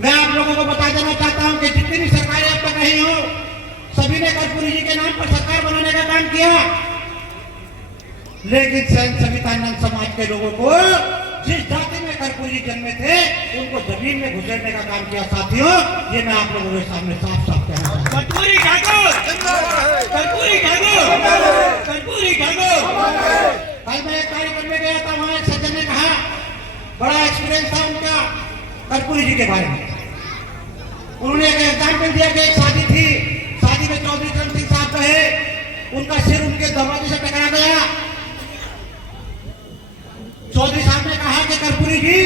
मैं आप लोगों को बता देना चाहता हूं कि जितनी भी सरकारें अब तक रही हो, सभी ने कर्पूरी जी के नाम पर सरकार बनाने का काम किया, लेकिन संविधानंद समाज के लोगों को जिस जाति में कर्पूरी जी जन्मे थे उनको जमीन में घुसेड़ने का काम किया। साथियों, ये मैं आप लोगों के सामने साफ साफ कहना चाहता हूं। कर्पूरी ठाकुर, कर्पूरी ठाकुर, कर्पूरी ठाकुर। कल मैं एक कार्यक्रम में गया था, वहां एक सज्जन ने कहा, बड़ा एक्सपीरियंस था उनका कर्पूरी जी के बारे में। उन्होंने एक एग्जाम्पल दिया कि एक शादी थी, शादी में चौधरी चरण सिंह साहब कहे, उनका सिर उनके दरवाजे से टकरा गया। चौधरी साहब ने कहा कि कर्पूरी जी,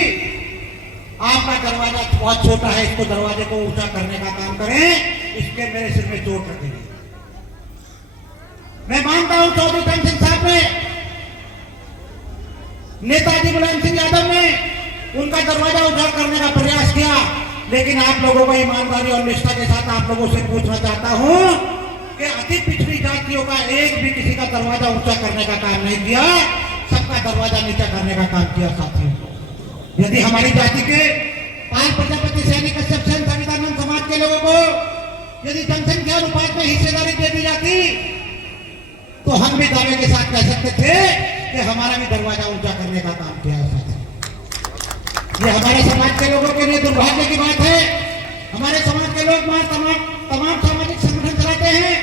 आपका दरवाजा बहुत छोटा है, इसको दरवाजे को ऊंचा करने का काम करें, इसके मेरे सिर में चोट रखेंगे। मैं मानता हूं चौधरी चरण सिंह साहब ने, नेताजी मुलायम सिंह यादव ने उनका दरवाजा उजाड़ करने का प्रयास किया, लेकिन आप लोगों को ईमानदारी और निष्ठा के साथ आप लोगों से पूछना चाहता हूं कि अति पिछड़ी जातियों का एक भी किसी का दरवाजा ऊंचा करने का काम नहीं किया, सबका दरवाजा नीचा करने का काम किया। साथियों, यदि हमारी जाति के 5 प्रजापति सैनिक कश्यप सेन संविधानंद समाज के लोगों को यदि जनसंख्या अनुपात में हिस्सेदारी दे दी जाती, तो हम भी दावे के साथ कह सकते थे कि हमारा भी दरवाजा ऊंचा करने का काम किया है। ये हमारे समाज के लोगों के लिए दुर्भाग्य की बात है। हमारे समाज के लोग तमाम सामाजिक संगठन चलाते हैं।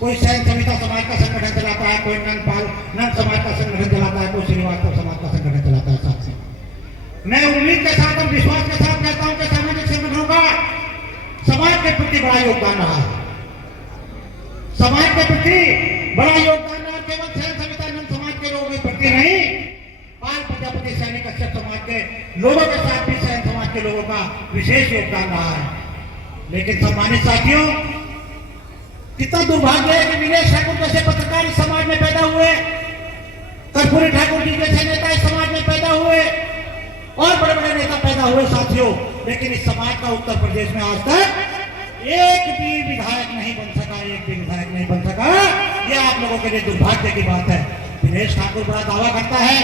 कोई सैन सविता समाज का संगठन चलाता है, कोई नंद समाज का संगठन चलाता है, कोई श्रीवास्तव समाज का संगठन चलाता है। साथ मैं उम्मीद के साथ और विश्वास के साथ कहता हूं कि सामाजिक संगठनों का समाज के प्रति बड़ा योगदान रहा है। समाज के प्रति बड़ा योगदान रहा, केवल सैन सवितानंद समाज के लोगों के प्रति नहीं, 5 प्रजापति सैनिक कश्यप समाज के लोगों के साथ भी सैन समाज के लोगों का विशेष योगदान रहा है। लेकिन सम्मानित साथियों, कितना दुर्भाग्य है कि विनेश ठाकुर जैसे पत्रकार इस समाज में पैदा हुए, कर्पूरी ठाकुर जी जैसे नेता इस समाज में पैदा हुए और बड़े बड़े नेता पैदा हुए। साथियों, लेकिन इस समाज का उत्तर प्रदेश में आज तक एक भी विधायक नहीं बन सका, एक भी विधायक नहीं बन सका। यह आप लोगों के लिए दुर्भाग्य की बात है। विनेश ठाकुर बड़ा दावा करता है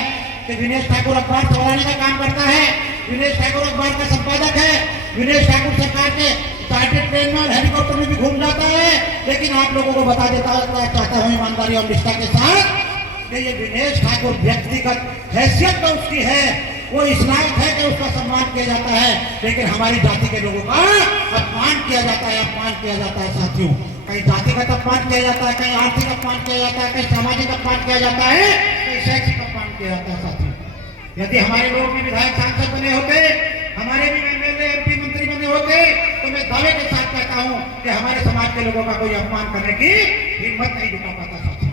कि विनेश ठाकुर अखबार चलाने का काम करता है, विनेश ठाकुर अखबार का संपादक है, विनेश ठाकुर सरकार के चार्टर्ड ट्रेन में और हेलीकॉप्टर में भी घूम जाता है। लेकिन आप लोगों को बता देता चाहता हूं ईमानदारी और निष्ठा के साथ कि ये विनेश ठाकुर व्यक्तिगत हैसियत तो उसकी है, वो इस लायक है कि उसका सम्मान किया जाता है, लेकिन हमारी जाति के लोगों का अपमान किया जाता है, अपमान किया जाता है। साथियों, कहीं जातिगत अपमान किया जाता है, कहीं आर्थिक अपमान किया जाता है, कहीं सामाजिक अपमान किया जाता है, कहीं शैक्षिक अपमान किया जाता है। साथियों, यदि हमारे लोग भी विधायक सांसद बने होते, हमारे भी एमएलए एमपी मंत्री बने होते, तो मैं दावे के साथ कहता हूं कि हमारे समाज के लोगों का कोई अपमान करने की हिम्मत नहीं जुटा पाता। साथियों,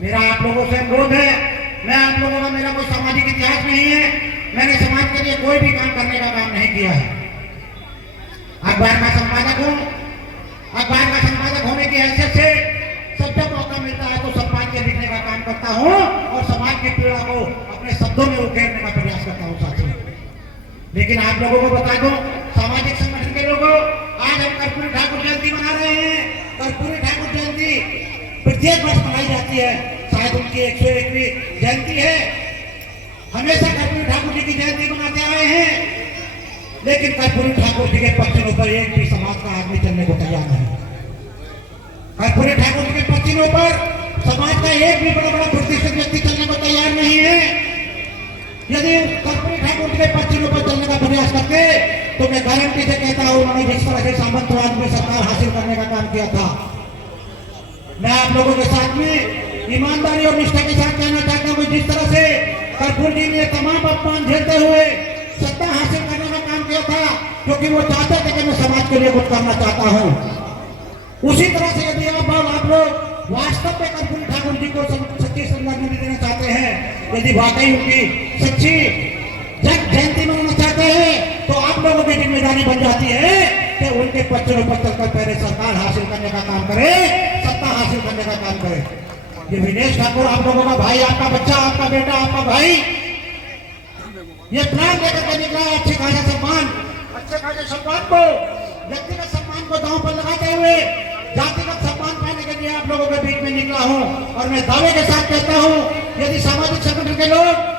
मेरा आप लोगों से अनुरोध है, मैं आप लोगों का, मेरा कोई सामाजिक इतिहास नहीं है, मैंने समाज के लिए कोई भी काम करने का काम नहीं किया है। अखबार का संपादक हूं, अखबार का संपादक होने की हैसियत से सब जब मौका मिलता है तो संपादकीय लिखने का काम करता हूं और समाज की पीड़ा को अपने शब्दों में उकेरने का प्रयास करता हूं। साथियों, लेकिन आप लोगों को बता दूं, सामाजिक संगठन के लोगों, आज हम कर्पूरी ठाकुर जयंती मना रहे हैं। कर्पूरी ठाकुर जयंती प्रत्येक वर्ष मनाई जाती है, शायद उनकी 101वीं जयंती है। हमेशा कर्पूरी ठाकुर जी की जयंती मनाते आए हैं, लेकिन कर्पूरी ठाकुर जी के पक्षों पर एक भी समाज का आदमी चलने को तैयार नहीं। कर्पूरी ठाकुर जी के पक्षों पर समाज का एक भी बड़ा प्रतिष्ठित व्यक्ति चलने को तैयार नहीं है। यदि कर्पूरी ठाकुर जी के पक्षों पर चलने का प्रयास करते तो मैं गारंटी से कहता हूं, उन्होंने जिस तरह से सामंतवाद में सरकार हासिल करने का काम किया था, मैं आप लोगों के साथ में ईमानदारी और निष्ठा के साथ कहना चाहता हूं, जिस तरह से कर्पूरी जी ने तमाम अपमान झेलते हुए सत्ता हासिल करने का काम किया था, क्योंकि वो चाहते थे कि मैं समाज के लिए कुछ करना चाहता हूं, उसी तरह से यदि आप लोग वास्तव में कर्पूरी ठाकुर जी को सच्ची श्रद्धांजलि देना चाहते हैं, यदि वाकई उनकी सच्ची जयंती मनाना चाहते हैं, तो आप लोगों की जिम्मेदारी बन जाती है कि उनके पक्षों पर चलकर पहले सरकार हासिल करने का काम करे, सत्ता हासिल करने का काम करे। ये विनेश ठाकुर आप लोगों का भाई, आपका बच्चा, आपका बेटा, आपका भाई, ये प्लान लेकर के निकला अच्छे खासे सम्मान को, व्यक्तिगत सम्मान को दांव पर लगाते हुए जातिगत सम्मान पाने के लिए आप लोगों के बीच में निकला हूं। और मैं दावे के साथ कहता हूं, यदि सामाजिक संगठन के लोग,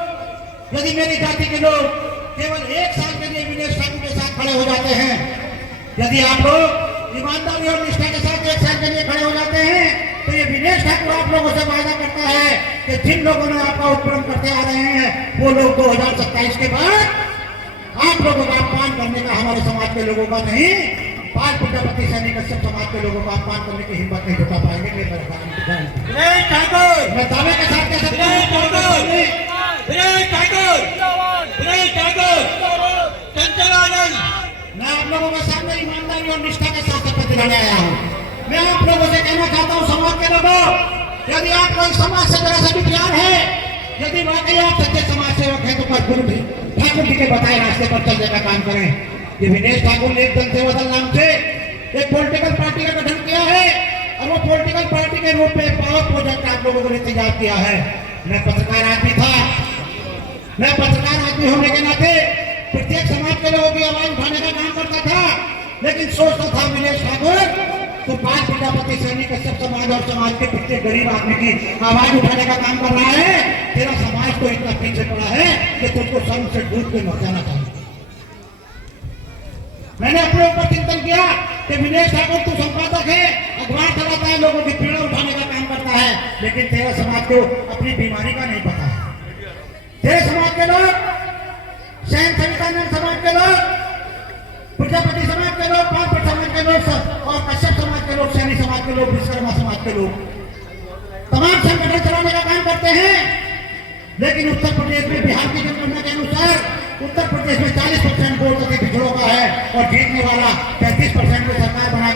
यदि मेरी जाति के लोग केवल 1 साल के लिए विनेश ठाकुर के साथ खड़े हो जाते हैं। यदि आप लोग ईमानदारी और निष्ठा के साथ 1 साल के लिए खड़े हो जाते हैं तो ये विनेश ठाकुर आप लोगों से वादा करता है कि जिन लोगों ने आपका उत्पीड़न करते आ रहे हैं वो लोग 2027 के बाद आप लोगों का अपमान करने का, हमारे समाज के लोगों का नहीं, पाल प्रजापति सैनिक कश्यप समाज के लोगों का अपमान करने की हिम्मत नहीं जुटा पाएंगे। विनेश ठाकुर, मैं दावे के साथ कह सकता हूं, विनेश ठाकुर, विनेश ठाकुर, चंचल आनंद। मैं आप लोगों के सामने ईमानदारी और निष्ठा के साथ शपथ दिलाने आया हूँ। मैं आप लोगों से कहना चाहता हूँ, समाज के लोगों, यदि आपको इस समाज से जरा सा भी प्यार है, यदि वाकई आप सच्चे समाज सेवक हैं, तो गुरु ठाकुर जी के बताए रास्ते पर चलने का काम करें। ये विनेश ठाकुर ने एक जन सेवा दल नाम से एक पॉलिटिकल पार्टी का गठन किया है और वो पॉलिटिकल पार्टी के रूप में बहुत प्रोजेक्ट आप लोगों को इंतजार किया है। मैं पत्रकार आदमी था, मैं पत्रकार आदमी होने के नाते प्रत्येक समाज के लोगों की आवाज उठाने का काम करता था, लेकिन सोचता था विनेश ठाकुर तो पाल प्रजापति सैनिक कश्यप समाज और समाज के प्रत्येक गरीब आदमी की आवाज उठाने का काम कर रहा है। तेरा समाज तो इतना पीछे पड़ा है कि तुझको शर्म से डूब के मर जाना चाहिए। मैंने अपने ऊपर चिंतन किया कि विनेश ठाकुर तू संपादक है, अखबार चलाता है, लोगों की पीड़ा उठाने का काम करता है, लेकिन तेरा समाज को अपनी बीमारी का नहीं पता है। तेरे समाज के लोग, सैन सवितानंद समाज के लोग, प्रजापति समाज के लोग, पाल समाज के लोग और कश्यप समाज के लोग, सैनी समाज के लोग, विश्वकर्मा समाज के लोग तमाम संगठन चलाने का काम करते हैं। लेकिन उत्तर प्रदेश में, बिहार की जनगणना के अनुसार उत्तर प्रदेश में 40% वोट पिछड़ों का है और जीतने वाला 35% में सरकार बना